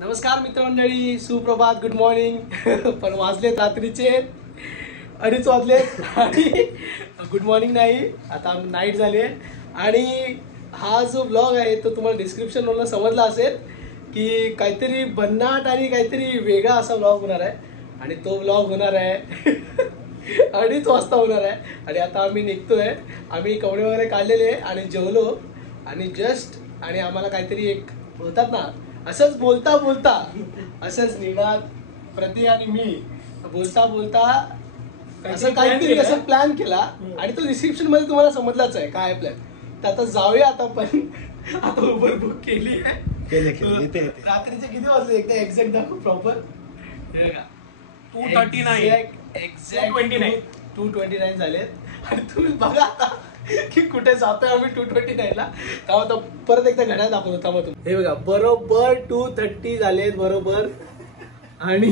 नमस्कार मित्रमंडळी, सुप्रभात, गुड मॉर्निंग. पण वाजलेत रात्रीचे 2:30 वाजलेत आणि गुड मॉर्निंग नाही, आता नाईट झाली आहे. आणि हा जो ब्लॉग आहे तो तुम्हाला डिस्क्रिप्शनवरून समजला असेल की काहीतरी भन्नाट आणि काहीतरी वेगळा असा ब्लॉग होणार आहे. आणि तो ब्लॉग होणार आहे 2:30 वाजता होणार आहे. आणि आता आम्ही निघतोय. आम्ही कपडे वगैरे काढलेले आणि जेवलो आणि जस्ट आणि आम्हाला काहीतरी एक होतात ना, असंच बोलता बोलता असंच निघाल प्रति आणि मी बोलता बोलता असं काहीतरी असं प्लॅन केला आणि तो डिस्क्रिप्शन मध्ये तुम्हाला समजलाच आहे काय प्लॅन. तर आता जाऊया. आता पण आता उबर बुक केली आहे. रात्रीचे किती वाजले एकदा एक्झॅक्ट दाखव प्रॉपर. 2:39 एक्झॅक्ट 2:29 झालेत. आणि तुम्ही बघा आता की कुठे जातोय आम्ही 2:29 ला. तेव्हा तर परत एकदा घड्याळ दाखवतो थांबा तुम्ही. हे बघा बरोबर 2:30 झालेत बरोबर. आणि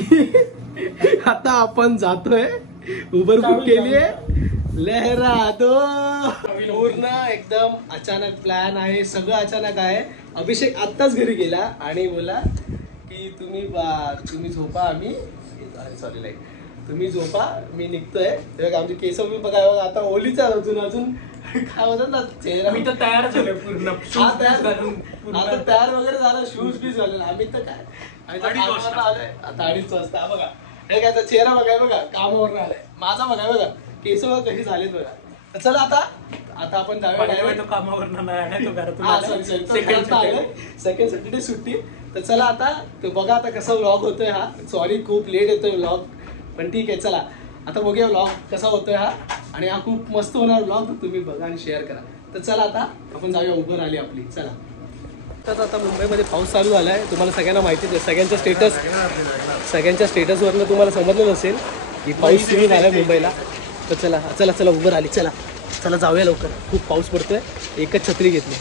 आता आपण जातोय. उबर बुक केली आहे. लहरा दो. पूर्ण एकदम अचानक प्लॅन आहे, सगळं अचानक आहे. अभिषेक आत्ताच घरी गेला आणि बोला की तुम्ही झोपा, आम्ही सॉरी लाईक तुम्ही झोपा, मी निघतोय. आमची केस मी बघा आता ओलीच अजून काय होतं ना चेहरा. मी तर तयार झालोय पूर्ण. आता तयार वगैरे झालं, शूज बीज झाले. आम्ही तर काय आलोय आता 2:30 वाजता. बघा हे काय चेहरा बघाय बघा, कामावर आलाय माझा बघाय बघा, केस वगैरे कशी झालेत बघा. तर चला आता आपण जाऊया कामावर सेकंड सॅटर्डे सुट्टी. तर चला आता बघा आता कसा व्लॉग होतोय हा. सॉरी खूप लेट येतोय व्लॉग, पण ठीक आहे. चला आता बघूया व्लॉग कसा होतोय हा. आणि हा खूप मस्त होणार व्लॉग, तर तुम्ही बघा आणि शेअर करा. तर चला आता आपण जाऊया. उबर आली आपली. चला. तर आता मुंबईमध्ये पाऊस चालू झाला आहे, तुम्हाला सगळ्यांना माहितीच आहे. सगळ्यांच्या स्टेटसवरनं तुम्हाला समजलं नसेल की पाऊस सुरू झाला आहे मुंबईला. तर चला चला चला उबर आली. चला चला जाऊया लवकर. खूप पाऊस पडतोय. एकच छत्री घेतली.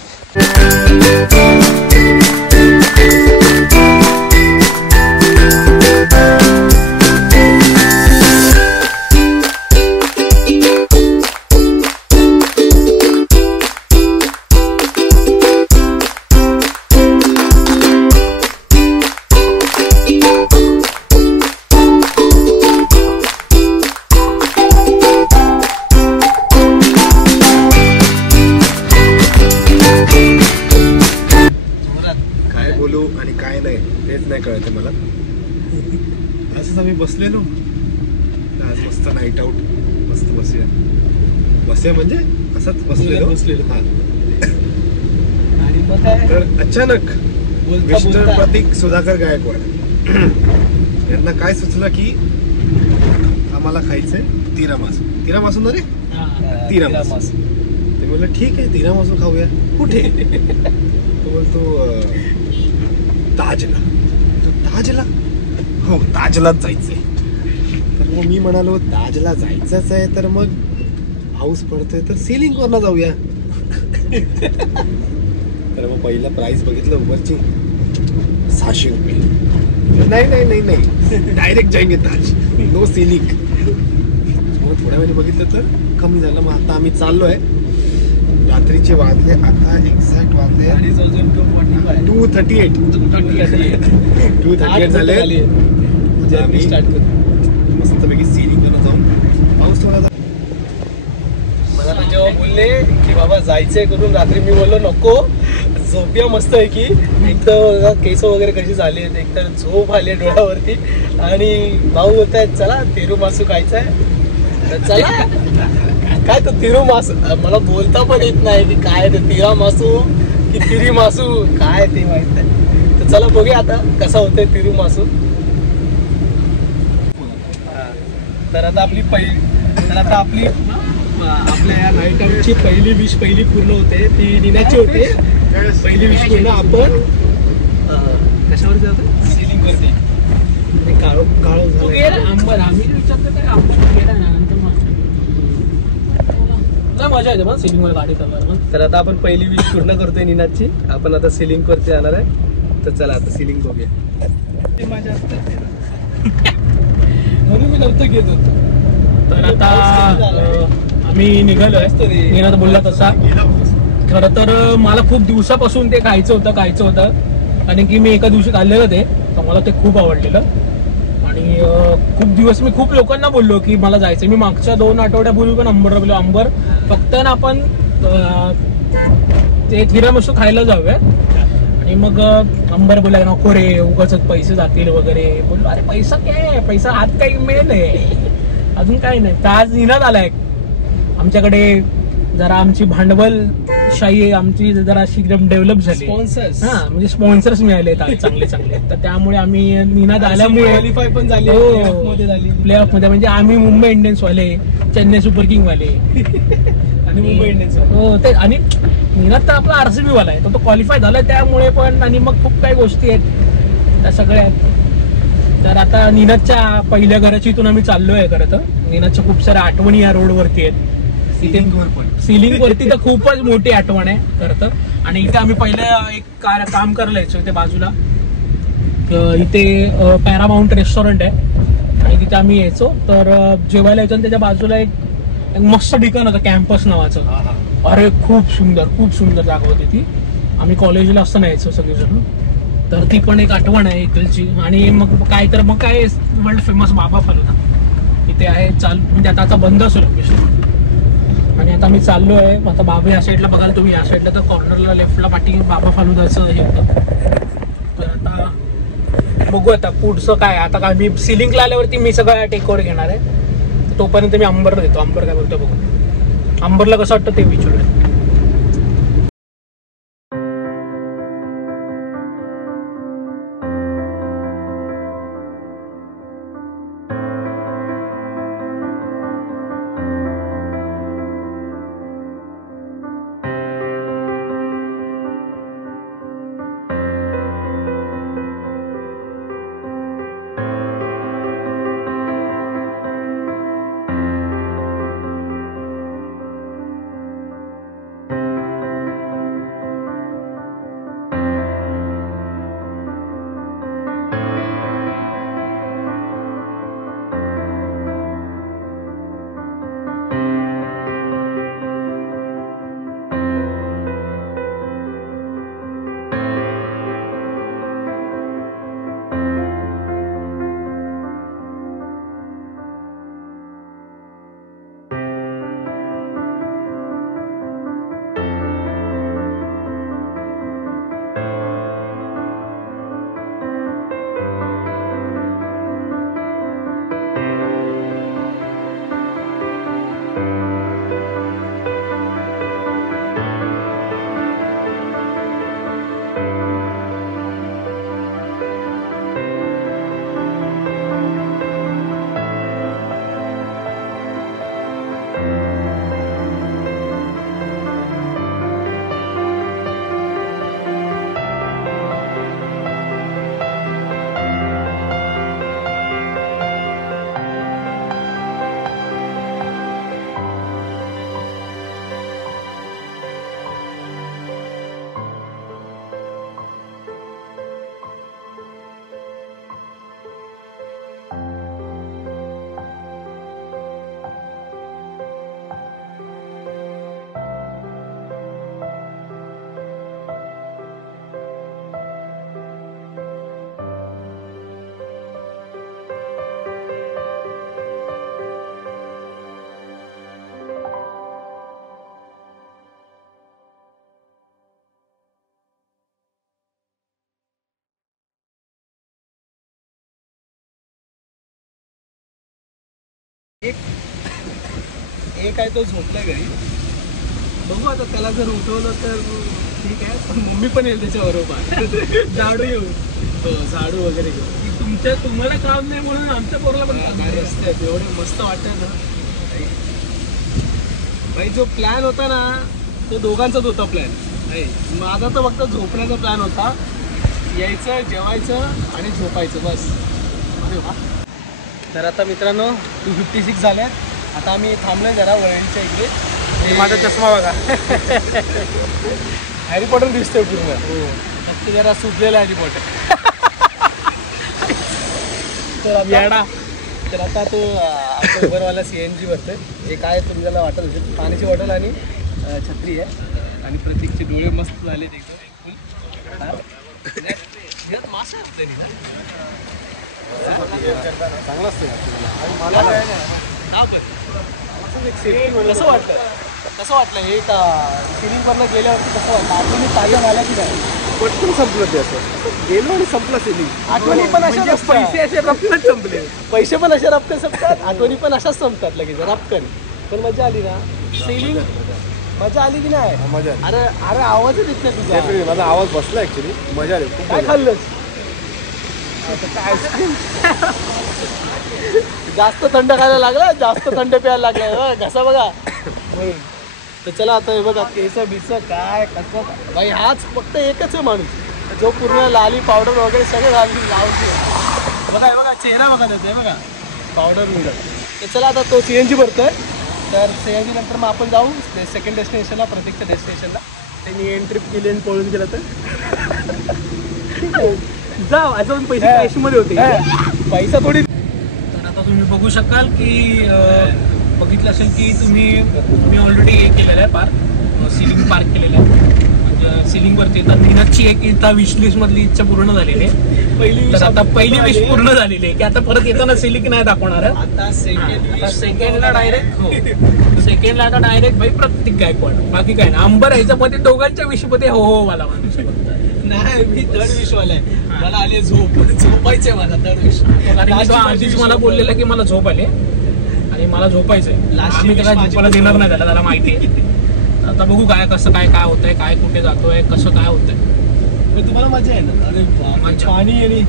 आणि काय नाही तेच नाही कळत मला. असंच आम्ही बसलेलो आज, मस्त नाईट आउट, मस्त बसूया म्हणजे असंच बसलेलो हा. आणि मग काय तर अचानक मिस्टर प्रतीक सुधाकर गायकवाड यांना काय सुचलं की आम्हाला खायचंय तिरामासू ना रे. तिरामासू. ते म्हणलं ठीक आहे तिरामासू खाऊया. कुठे? तो बोलतो ताजला. हो ताजलाच जायचंय. तर मग मी म्हणालो ताजला जायचंच आहे तर मग पाऊस पडतोय तर सेलिंग वरनं जाऊया. तर मग पहिला प्राइस बघितलं उबरची 600 रुपये. नाही डायरेक्ट जाएंगे ताज, नो सेलिंग. मग थोड्या वेळाने बघितलं तर कमी झालं. मग आता आम्ही चाललोय. रात्रीचे वाजले आता एक्झॅक्ट वाजले 2:38 झाले. आम्ही स्टार्ट करू मस्तपैकी सीलिंग करून जाऊन. पाऊस थोडा मला तर जेव्हा बोलले की बाबा जायचंय करून, रात्री मी बोललो नको झोपूया मस्त आहे की. एक तर केस वगैरे कशी झाली आहेत, एक तर झोप आली आहे डोळ्यावरती. आणि भाऊ बोलतायत चला तिरुमासू खायचंय. तर चला काय तर तिरुमासू मला बोलता पण येत नाही की काय ते तिरामासू की तिरीमासू काय ते माहित नाही. तर चला बघूया आता कसा होतंय तिरुमासू. तर आता आपली आपल्या या नाईट आउटची पहिली विश पूर्ण होते. ती निघायची होते. पहिली विश पूर्ण. आपण कशावर जातो? सिलिंग वरती. काळो झालं. आम्ही विचारतो काय मजा येते मग सिलिंग वर गाडी करणार. तर आता आपण पहिली विश पूर्ण करतोय निनादची. आपण आता सिलिंग वरती जाणार आहे. तर चला आता सिलिंग बघूया. मजा असते म्हणून मी नव्हतं घेत होतो. तर आता आम्ही निघालोय. निनाद बोलला तसा. खरं तर मला खूप दिवसापासून ते खायचं होतं. कारण की मी एका दिवशी खाल्लेलं ते, तर मला ते खूप आवडलेलं. आणि खूप दिवस मी खूप लोकांना बोललो की मला जायचं. मी मागच्या 2 आठवड्यापूर्वी पण अंबरला बोललो, अंबर फक्त ना आपण ते तिरामिसू खायला जाऊया. आणि मग अंबर बोलाय नको रे, उगाच पैसे जातील वगैरे. बोललो अरे पैसा काय, पैसा हात काही मेन आहे, अजून काही नाही. तर आज निनाद आलाय आमच्याकडे. जरा आमची भांडवलशाही आमची जरा शीघ्र डेव्हलप झाली. स्पॉन्सर्स, हा म्हणजे स्पॉन्सर्स मिळाले चांगले चांगले. तर त्यामुळे आम्ही निनाद आल्यामुळे क्वालिफाय पण झाली, प्ले ऑफ मध्ये. म्हणजे आम्ही मुंबई इंडियन्स वाले, चेन्नई सुपर किंग वाले आणि मुंबई इंडियन्स. हो ते. आणि निनाद तर आपला आरसीबी वाला आहे, तो क्वालिफाय झालाय त्यामुळे पण. आणि मग खूप काही गोष्टी आहेत त्या सगळ्या. तर आता निनादच्या पहिल्या घराची इथून आम्ही चाललोय. खरं तर निनादच्या खूप साऱ्या आठवणी या रोडवरती आहेत. इथे सिलिंग वरती तर खूपच मोठी आठवण आहे खरं तर. आणि इथे आम्ही पहिलं एक काम करायला यायचो इथे बाजूला. इथे पॅरामाउंट रेस्टॉरंट आहे आणि तिथे आम्ही यायचो. तर जेवायला यायचो आणि त्याच्या बाजूला एक मस्त ठिकाण होतं कॅम्पस नावाचं. अरे खूप सुंदर जागा होती ती. आम्ही कॉलेजला असताना यायचो सगळेजण. तर ती पण एक आठवण आहे इकडची. आणि मग काय वर्ल्ड फेमस बाबा फालुदा इथे आहे चालू. म्हणजे आता बंद असेल लोकेशन. आणि आता मी चाललोय. आता बाबा या साईडला बघाल तुम्ही, या साईडला तर कॉर्नरला लेफ्टला पाठी बाबा फालुदाचं हे होतं. तर आता बघू आता पुढचं काय. आता काय मी सिलिंगला आल्यावरती मी सगळं टेक ओव्हर घेणार आहे. तोपर्यंत मी अंबरला देतो. अंबर काय बोलतो बघू. अंबरला कसं वाटतं ते विचारूया. एक आहे तो झोपलाय घरी. बघू आता त्याला जर उठवलं तर ठीक आहे, पण मम्मी पण येईल त्याच्याबरोबर. झाडू येऊ, झाडू वगैरे घेऊ. तुम्हाला काम नाही म्हणून आमच्या पोराला पण भारी असते. एवढे मस्त वाटतं ना भाई. जो प्लॅन होता ना तो दोघांचाच होता प्लॅन. माझा तर फक्त झोपण्याचा प्लॅन होता. यायचं, जेवायचं आणि झोपायचं बस. अरे वा. तर आता मित्रांनो 2:56 झाल्यात. आता आम्ही थांबलोय जरा वळणच्या इकडे. माझा चष्मा बघा. हॅरी पॉटर दिसतोय पूर्ण. हो, फक्त जरा सुटलेला हॅरी पॉटर. तर आता तो उबरवाला CNG भरतोय. हे काय तुम्हाला वाटेल पाण्याची बॉटल आणि छत्री आहे. आणि प्रतीकचे डोळे मस्त झाले एकदम. यात मासा आहे आपल्याला ना. चांगला असतं मला काय नाही. हा बरं. कसं वाटलं कसं वाटलं हे का सिलिंग वरनं गेल्यावरती कसं वाटलं आठवणी ताज्या झाल्या की नाही पटकन संपलं ते असं गेलो आणि संपलं सिलिंग आठवणी पण अशा पैसे असे रपकन संपले पैसे पण अशा रपकन संपतात आठवणी पण अशाच संपतात लगेच रपकन पण मजा आली ना सेलिंग मजा आली की नाही मजा आली. अरे अरे आवाजच येत नाही तुझा Definitely. माझा आवाज बसला ऍक्च्युली मजा आली खूप काय मजा आली. खाल्लंस जास्त थंड खायला लागला जास्त थंड प्यायला लागला घसा बघा तर चला आता हे बघा केस बिस काय कसं भाई हाच फक्त एकच आहे माणूस जो पूर्ण लाली पावडर वगैरे सगळं लावते बघा हे बघा चेहरा बघा त्याचा हे बघा पावडर वगैरे तर चला आता तो CNG भरतोय तर CNG नंतर मग आपण जाऊ सेकंड डेस्टिनेशनला प्रत्येकच्या डेस्टिनेशनला त्यांनी एंड ट्रिप केली आणि पळून गेलं तर जा अजून पैसे कॅशमध्ये होते पैसा थोडी तर आता तुम्ही बघू शकाल की बघितलं असेल की मी ऑलरेडी हे केलेलं आहे पार्क सिलिंग पार्क केलेलं आहे म्हणजे सिलिंगवरती येतात निनादची एक इथं विशलिस्ट मधली इच्छा पूर्ण झालेली आहे तर आता पहिली विश पूर्ण झालेली आहे की आता परत येताना सिलिंग नाही दाखवणार आता सेकंडला डायरेक्ट हो सेकंडला आता डायरेक्ट भाई प्रत्येक गायकवाड बाकी काय ना अंबर ह्याच्यामध्ये दोघांच्या विषमध्ये हो मला माणूस नाही मी थर्ड विश्वाला आहे मला आली झोपायचंय मला थर्ड विश आधीच मला बोललेलं की मला झोप आले आणि मला झोपायचंय आम्ही त्याला झोपायला देणार नाही त्याला माहिती आहे आता बघू काय कसं काय काय होतंय काय कुठे जातोय कसं काय होतंय तुम्हाला मजा आहे ना अरे पाणी आणि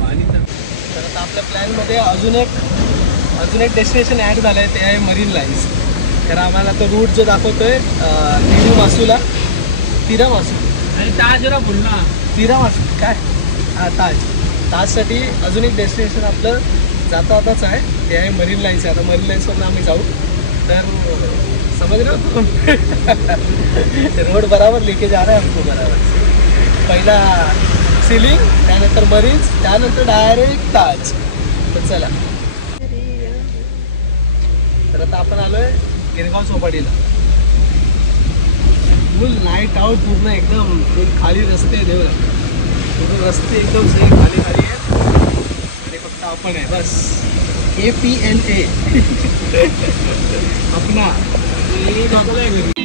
पाणी तर आता आपल्या प्लॅनमध्ये अजून एक डेस्टिनेशन ॲड झालं आहे ते आहे मरीन लाईन्स तर आम्हाला तो रूट जो दाखवतोय तिरामासू आणि ताजला बोल ना तिरामासू काय हा ताजसाठी अजून एक डेस्टिनेशन आपलं जाताच आहे ते आहे मरीन लाईन्स आता मरीन लाईन्सवरून आम्ही जाऊ तर समझ रहे हो रोड बराबर लेके जा रहा है हमको बराबर पहिला सिलिंग त्यानंतर मरीन्स त्यानंतर डायरेक्ट ताज तर चला तर आता आपण आलोय गिरगाव चौपाटीला फुल नाईट आउट पूर्ण एकदम फुल खाली रस्ते आहे देवर पूर्ण रस्ते एकदम सही खाली आहेत आणि फक्त आपण आहे बस APNA अपना घरी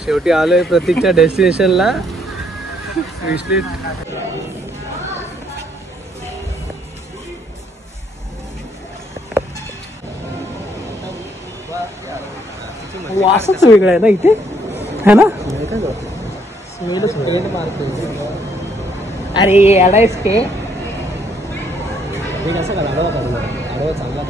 शेवटी आलोय प्रतीकच्या डेस्टिनेशनला वासच वेगळा आहे ना इथे है ना अरे अडायस के कसं का आडवा चांगला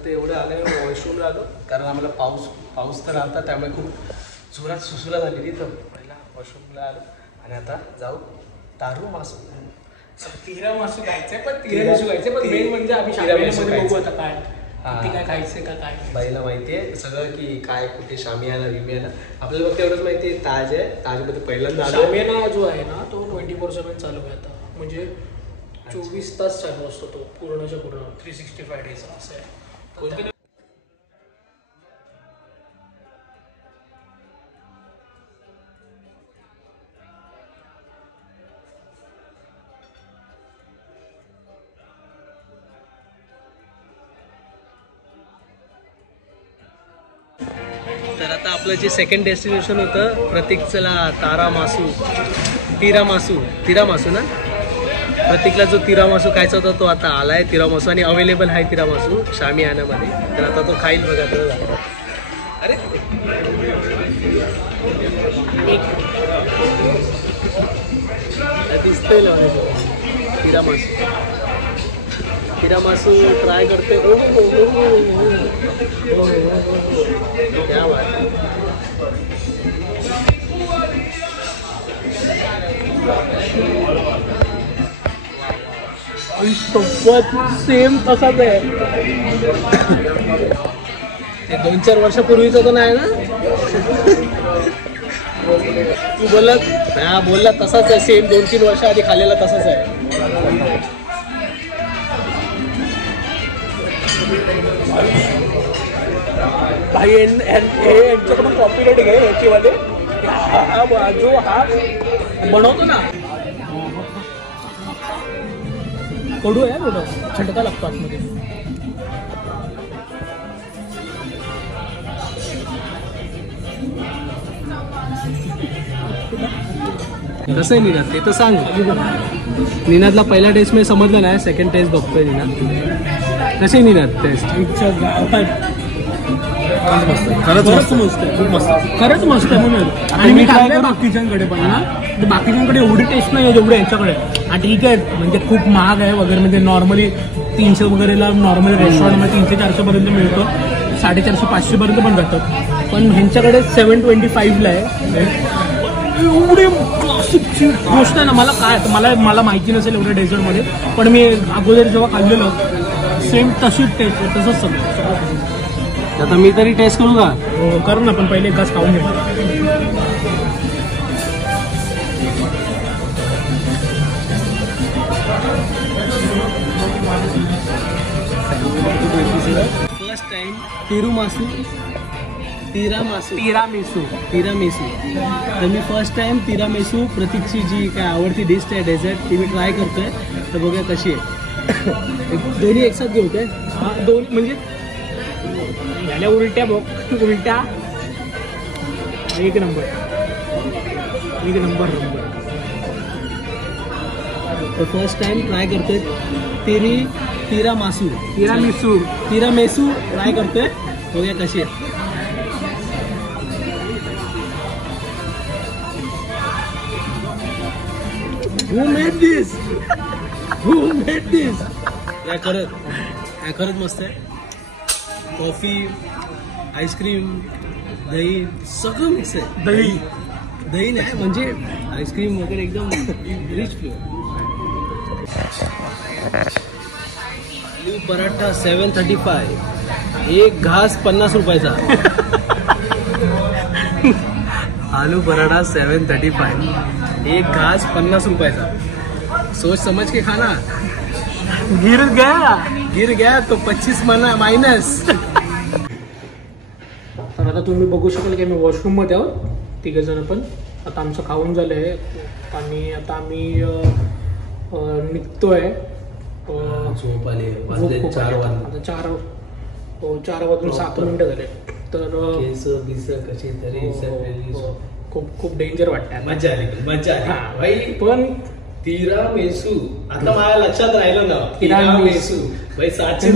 आता एवढं आलं वॉशरूमला आलो कारण आम्हाला पाऊस तर आलता त्यामुळे खूप जोरात सुसुरा झालेली तर पहिला वॉशरूमला आलो आणि आता जाऊ तारू मासू तिरा मासू खायचंय पण तिरा मासू खायचंय पण मेन म्हणजे आम्ही शामियानामध्ये बघू आता काय काय खायचंय का काय बाईला माहितीये सगळं की काय कुठे शामियाना विमियाना आपल्याला फक्त एवढंच माहिती आहे ताज आहे ताजमध्ये पहिल्यांदा आलो शामियाना जो आहे ना तो 24/7 चालू आहे आता म्हणजे 24 तास चालू असतो तो पूर्णच्या पूर्ण 365 डेज असं आहे. तर आता आपलं जे सेकंड डेस्टिनेशन होतं प्रतीकला तिरा मासू ना प्रतीकला जो तिरा मासू खायचा होता तो आता आलाय तिरा मासू आणि अवेलेबल आहे तिरा मासू शामियानामध्ये तर आता तो खाईल बघा तर अरे दिसतोय तिरा मासू ट्राय करते क्या बात सेम तसाच आहे ते 2-4 वर्षापूर्वीचं तर नाही ना तू बोलला तसाच आहे सेम 2-3 वर्ष आधी खाल्लेला तसाच आहे भाई यांच्याकडून कॉपीराइट घे याचीवाले जो हा बनवतो ना कडू आहे थोडं छटका लागतो आतमध्ये कसं आहे निनाद ते तर सांग निनादला पहिला टेस्ट मध्ये समजलं नाही सेकंड टेस्ट बघतोय निनाद कसे निनाद टेस्ट खरंच मस्त खूप मस्त खरंच मस्त आहे म्हणून आणि मी खाल्लंय बाकीच्यांकडे पण ना तर बाकीच्यांकडे एवढी टेस्ट नाही आहे जेवढे यांच्याकडे ठीक आहे म्हणजे खूप महाग आहे वगैरे म्हणजे नॉर्मली 300 वगैरेला नॉर्मल रेस्टॉरंटमध्ये 300-400 पर्यंत मिळतो 450-500 पर्यंत पण जातात पण ह्यांच्याकडे 725 ला आहे एवढी क्लासिकची गोष्ट आहे ना मला माहिती नसेल एवढ्या डेझर्टमध्ये पण मी अगोदर जेव्हा खाल्लेलं सेम तशीच टेस्ट आहे तसंच सगळं आता मी तरी टेस्ट करू का हो करू ना पण पहिले एक घास खाऊन घे फर्स्ट टाइम तिरामिसू तर मी फर्स्ट टाइम तिरामिसू प्रतीकची जी काय आवडती डिश आहे डेझर्ट ती मी ट्राय करतोय तर बघूया कशी आहे दोन्ही एकसाथ घेऊ काय हा दोन म्हणजे झाल्या उलट्या एक नंबर तर फर्स्ट टाइम ट्राय करतोय तिरामिसू ट्राय करतोय बघूया कशी आहे Who made this? काय खरंच मस्त आहे कॉफी आईस्क्रीम दही सगळं मिक्स आहे दही नाही म्हणजे आईस्क्रीम वगैरे एकदम रिच फ्लेवर आलू पराठा 735 एक घास 50 रुपयाचा आलू पराठा 735 एक घास 50 रुपयाचा सोच समझ के खाना गिर गया तो 25 माइनस तर आता तुम्ही बघू शकाल की आम्ही वॉशरूममध्ये आहोत तिघे जण पण आता आमचं खाऊन झालं आहे आणि आता आम्ही निघतोय झोप आली 4 वाजून 7 मिनिटं झाले तर कशी तरी खूप डेंजर वाटतंय मजा आली भाई पण तिरामिसू आता माझ्या लक्षात राहिलं ना तिरामिसू भाई 700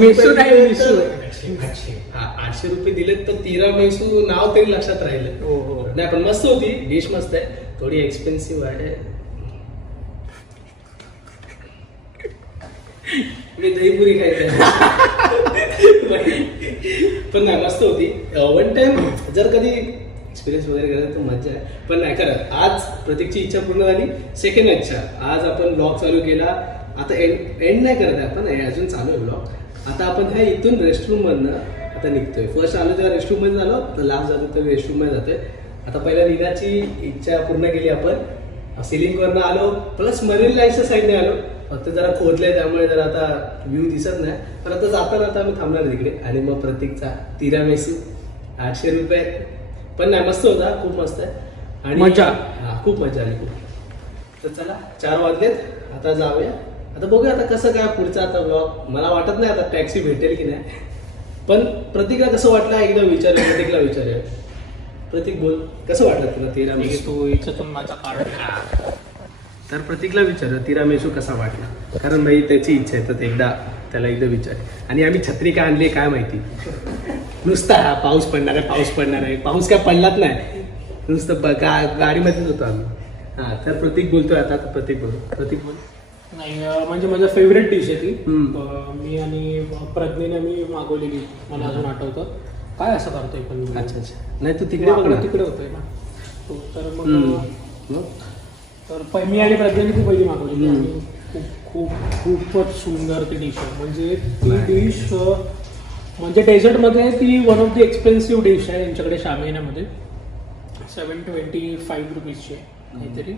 800 रुपये दिलेत तर तिरामिसू नाव तरी लक्षात राहिलं हो नाही पण मस्त होती डिश मस्त आहे थोडी एक्सपेन्सिव्ह आहे मी दहीपुरी खायचं. पण नाही मस्त होती. वन टाइम जर कधी एक्सपिरियन्स वगैरे करायचं तर मजा आहे. पण नाही करत. आज प्रत्येकची इच्छा पूर्ण झाली. सेकंड इच्छा आज आपण ब्लॉग चालू केला. आता एंड नाही करत आहे आपण, अजून चालू आहे ब्लॉग. आता आपण ह्या इथून रेस्टरूम मधनं आता निघतोय. फर्स्ट आलो तेव्हा रेस्टरूम मध्ये झालो, आता लास्ट जातो तर रेस्टरूम मध्ये जातोय. आता पहिला नीनाची इच्छा पूर्ण केली आपण. सिलिंग वरनं आलो, प्लस मरीन लाईनच्या साईडने आलो. फक्त जरा खोदलंय त्यामुळे जरा आता व्ह्यू दिसत नाही. पण आता जाताना आता आम्ही थांबणार तिकडे. आणि मग प्रत्येकचा तिरामेसू 800 रुपये. पण नाही मस्त होता, खूप मस्त आहे. आणि मजा. हा खूप मजा आली खूप. तर चला 4 वाजलेत, आता जाऊया. आता बघूया आता कसं काय पुढचा आता ब्लॉग. मला वाटत नाही आता टॅक्सी भेटेल की नाही. पण प्रतीकला कसं वाटलं एकदा विचारूया. प्रतीकला विचारूया. प्रतीक बोल, कसं वाटलं तुला तिरामेसू? तू इच्छातून माझा काढ. तर प्रतीकला विचारूया तिरामेसू कसा वाटला. कारण भाई त्याची इच्छा आहे तर त्याला एकदा विचार. आणि आम्ही छत्री काय आणली काय माहिती. नुसता पाऊस पडणार आहे पाऊस पडणार आहे. पाऊस काय पडलाच नाही, नुसतं गाडीमध्येच होतो आम्ही. हा तर प्रतीक बोलतोय आता. प्रतीक बोल. नाही म्हणजे माझं फेवरेट डिश आहे ती. मी आणि प्रज्ञेने मी मागवलेली, मला अजून आठवतं. काय असं करतोय पण. अच्छा नाही तू तिकडे बघ ना. तिकडे होतोय ना. तर मग तर मी आणि प्रज्ञेने ती पहिली मागवलेली. आणि खूप खूपच सुंदर ती डिश आहे. म्हणजे ती डिश म्हणजे डेझर्टमध्ये ती one of the expensive dish आहे यांच्याकडे शामियानामध्ये. 725 रुपीजची आहे काहीतरी.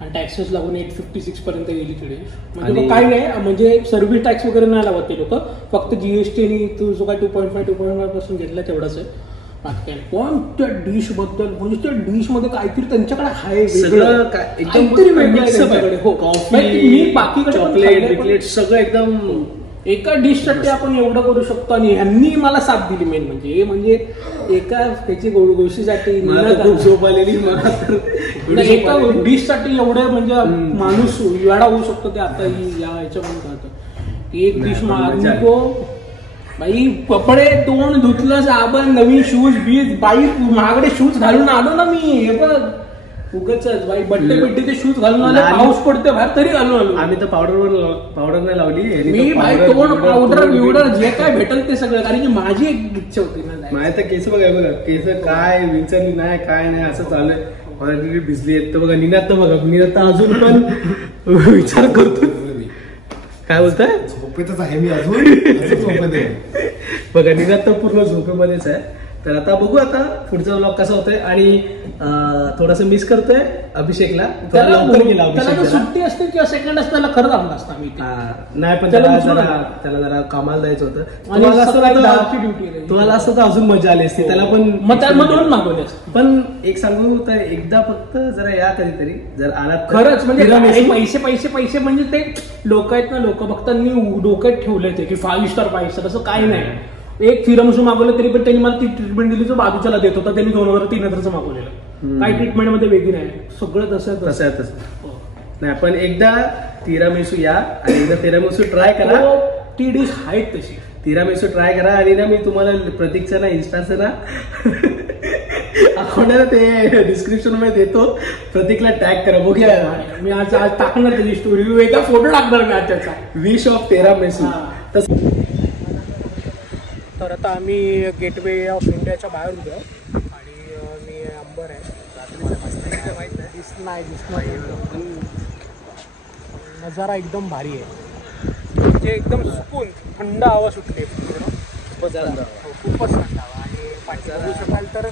आणि टॅक्सेस लागून 856 पर्यंत गेली ती डिश. म्हणजे काय नाही, म्हणजे सर्व्हिस टॅक्स वगैरे नाही लावत ते लोक. फक्त जीएसटी आणि तू जो काय 2.5% घेतला तेवढाच आहे. बाकी काय. पण त्या डिश बद्दल म्हणजे त्या डिश मध्ये काहीतरी त्यांच्याकडे आहे सगळं काहीतरी वेगळं आहे त्यांच्याकडे. हो कॉफी, मी बाकीकडे चॉकलेट सगळं एकदम एका डिश साठी आपण एवढं करू शकतो. आणि ह्यांनी मला साथ दिली मेन म्हणजे एका त्याची गोष्टीसाठी खूप झोप आलेली. एका डिश साठी एवढं म्हणजे माणूस वेडा होऊ शकतो ते आता याच्यामध्ये कळतं. एक डिश मागतो बाई, कपडे 2 धुतलं, साबण, नवीन शूज बीज. बाई महागडे शूज घालून आलो ना मी. हे बघ उगाच बाई बड्डे शूज घालून आले. पाऊस पडते बाहेर तरी घालून आलो. आम्ही तर पावडर नाही लावली. मी बाई तोंड पावडर जे काय भेटल ते सगळं. कारण की माझी एक इच्छा होती ना. माझ्या तर केस बघा केस काय विचारली नाही काय नाही असं चालू आहे. ऑलरेडी भिजली आहेत. तर बघा निनात निनात अजून पण विचार करतो. काय बोलताय? झोपेतच आहे मी अजून. बघा निनात तर पूर्ण झोपेमध्येच आहे. तर आता बघू आता पुढचा व्लॉग कसा होतोय. आणि थोडस मिस करतोय अभिषेकला. त्याला सुट्टी असते किंवा सेकंड असते त्याला खरं आणलं असतं आम्ही. नाही पण त्याला जरा कामाला जायचं होतं. तुम्हाला असं तर अजून मजा आली असती. त्याला पण दोन मागवले असते. पण एक सांगू तर एकदा फक्त जरा या कधीतरी जर आला खरंच. म्हणजे पैसे म्हणजे ते लोक आहेत ना, लोक भक्तांनी डोक्यात ठेवले ते की 5 स्टार 5 स्टार असं काही नाही. एक तिरामिसू मागवलं तरी पण त्यांनी मला ती ट्रीटमेंट दिली जो बाजूच्याला देत होता. त्यांनी 2000-3000चं मागवलेलं. काही ट्रीटमेंट मध्ये वेगळी नाही. सगळं तसं नाही. पण एकदा तिरामिसू या आणि एकदा तिरामिसू ट्राय करा. ती डिश आहेत तशी. तिरामिसू ट्राय करा. आणि ना मी तुम्हाला प्रतीकचं ना इंस्टाचं ना अकाउंट ते डिस्क्रिप्शन मध्ये देतो. प्रतीकला टॅग करा. बघूया मी आज टाकणार त्याची स्टोरी. वेगळा फोटो टाकणार मी आज त्याचा. Wish of tiramisu. तर आता आम्ही गेटवे ऑफ इंडियाच्या बाहेर होतो. आणि मी अंबर आहे. नजारा एकदम भारी आहे. म्हणजे एकदम सुकून थंड हवा सुटते. खूपच थंड हवा. आणि पाठी बघू शकाल तर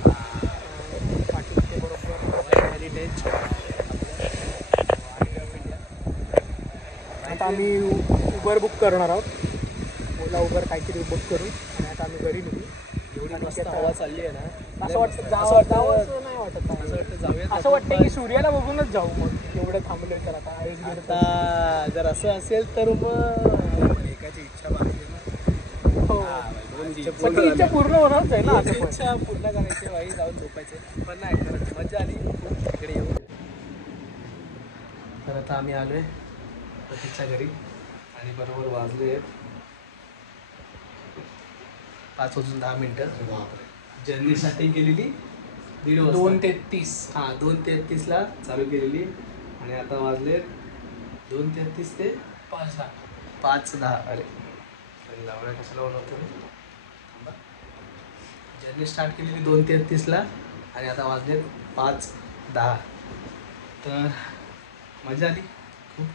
पाठी बरोबर हेरिटेज. आता आम्ही उबर बुक करणार आहोत. ओला उबर काहीतरी बुक करून. आणि आता आम्ही घरी निघू. एवढी मस्त हवा चालली आहे ना. असं वाटतं नाही वाटत. असं वाटतं की सूर्याला बघूनच जाऊ. मग एवढं थांबले तर आता जर असं असेल तर मग एकाची इच्छा पाहिजे ना. सगळी इच्छा पूर्ण होणारच आहे ना. इच्छा पूर्ण करायची बाई, जाऊन झोपायचं. पण नाही करत मजा आली इकडे येऊन. तर आता आम्ही आलोय प्रतीकच्या घरी. आणि बरोबर वाजले 5:10. जर्नीसाठी केलेली 2:33. हा 2:33 ला चालू केलेली. आणि आता वाजले 2:33 ते 5:10. अरे लावण्या कशाला बनवतो. जर्नी स्टार्ट केलेली 2:33ला आणि आता वाजले 5:10. तर मजा आली खूप.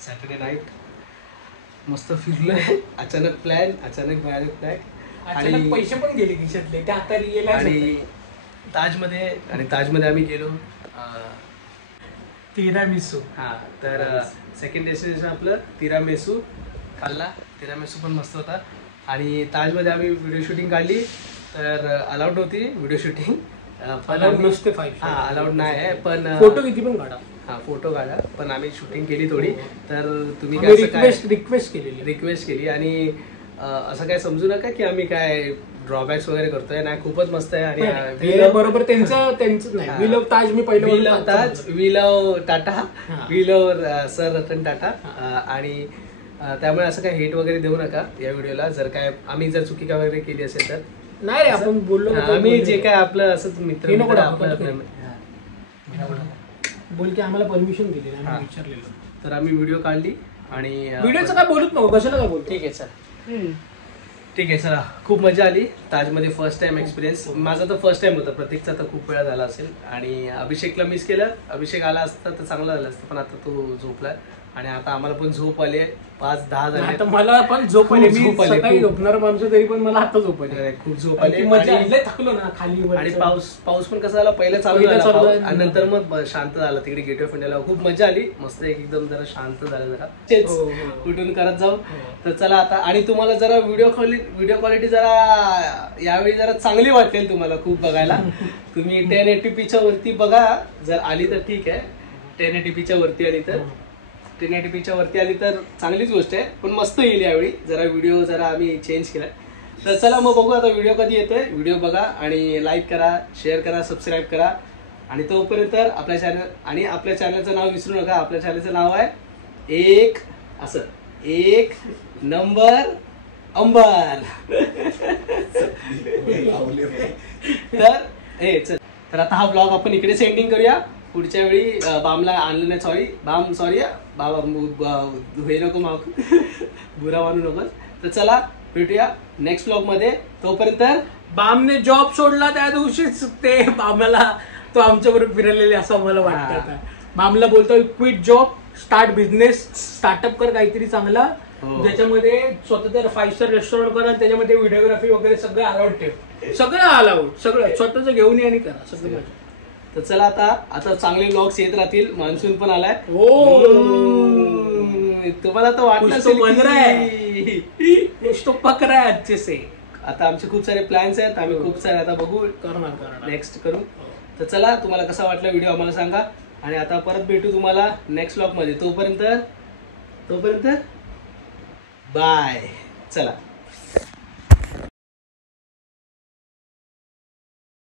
सॅटर्डे नाईट मस्त फिरलोय. अचानक प्लॅन, अचानक बाहेर प्लॅन आणि पैसे पण गेले खिशातले ते आता रिअलाइज. आणि ताजमध्ये आम्ही गेलो तिरामिसू. हां, तर सेकंड डेस्टिनेशन आपलं तिरामिसू खाल्ला. तिरामिसू पण मस्त होता. आणि ताजमध्ये आम्ही व्हिडिओ शूटिंग काढली. तर अलाउड नव्हती व्हिडिओ शूटिंग, अलाउड नसते 5. हां अलाउड नाही आहे, पण फोटो किती पण काढा. हां फोटो काढा, पण आम्ही शूटिंग केली थोडी. तर तुम्ही काय रिक्वेस्ट केली आणि असं काय समजू नका की आम्ही काय ड्रॉबॅक्स वगैरे करतोय. नाही, खूपच मस्त आहे. आणि बरोबर त्यांचं नाही. वी लव्ह ताज मी पहिलं we love Taj, we love Tata, we love sir Ratan Tata. आणि त्यामुळे असं काय हेट वगैरे देऊ नका या व्हिडिओला. जर काय आम्ही जर चुकी वगैरे केली असेल तर नाही रे, आपण बोललो आम्ही जे काय आपलं असंच मित्र बोल की आम्हाला परमिशन दिली, आम्ही विचारलेलं. तर आम्ही व्हिडिओ काढली आणि व्हिडिओचं काय बोलत नको, कशाला काय बोलतो. ठीक आहे सर, ठीक आहे चला. खूप मजा आली ताजमध्ये. फर्स्ट टाइम एक्सपिरियन्स माझा तर फर्स्ट टाइम होता. प्रत्येकचा तर खूप वेळा झाला असेल. आणि अभिषेकला मिस केलं. अभिषेक आला असता तर चांगलं झालं असतं, पण आता तो झोपला. आणि आता आम्हाला पण झोप आली. 5:10 झाले. आता मला पण झोप आली. मी सकाळी झोपणार माणूस तरी पण मला आता झोप आली. खूप झोप आली. थकलो ना खाली. आणि पाऊस पण कसा झाला, पहिला चालू झाला आणि नंतर मग शांत झाला. तिकडे गेट ऑफ इंडियाला खूप मजा आली. मस्त एकदम जरा शांत झालं. जरा तेच कुठून करत जाऊ. तर चला आता. आणि तुम्हाला जरा व्हिडिओ क्वालिटी जरा यावेळी जरा चांगली वाटेल तुम्हाला खूप बघायला. तुम्ही 1080pच्या वरती बघा. जर आली तर ठीक आहे. 1080pच्या वरती आली तर 1080pच्या वरती आली तर चांगलीच गोष्ट आहे. पण मस्त येईल यावेळी. जरा व्हिडिओ जरा आम्ही चेंज केला. तर चला मग बघू आता व्हिडिओ कधी येतोय. व्हिडिओ बघा आणि लाईक करा, शेअर करा, सबस्क्राईब करा. आणि तोपर्यंत आपल्या चॅनलचं नाव विसरू नका. आपल्या चॅनलचं नाव आहे एक नंबर अंबर. तर आता हा ब्लॉग आपण इकडे सेंडिंग करूया. पुढच्या वेळी बामला आणलं नाही. सॉरी बाबा हे नको माग बुरा मानू नको. तर चला भेटूया नेक्स्ट ब्लॉग मध्ये. तोपर्यंत बामने जॉब सोडला त्या दिवशीच ते बामला तो आमच्याबरोबर फिरलेले असं मला वाटतं. बामला बोलतोय quit job, start business, startup कर काहीतरी चांगला, ज्याच्यामध्ये स्वतःच 5 स्टार रेस्टॉरंट करा. त्याच्यामध्ये व्हिडिओग्राफी वगैरे सगळं अलाउड ठेव. सगळं अलाउड, सगळं स्वतःच घेऊन ये आणि करा सगळं. तर चला आता चांगले व्लॉग्स येत राहतील. मान्सून पण आलाय. तुम्हाला तर वाटलं आता आमचे खूप सारे प्लॅन्स आहेत. आम्ही खूप सारे आता बघू करणार नेक्स्ट करू. तर चला, तुम्हाला कसा वाटला व्हिडिओ आम्हाला सांगा. आणि आता परत भेटू तुम्हाला नेक्स्ट व्लॉग मध्ये. तोपर्यंत बाय. चला.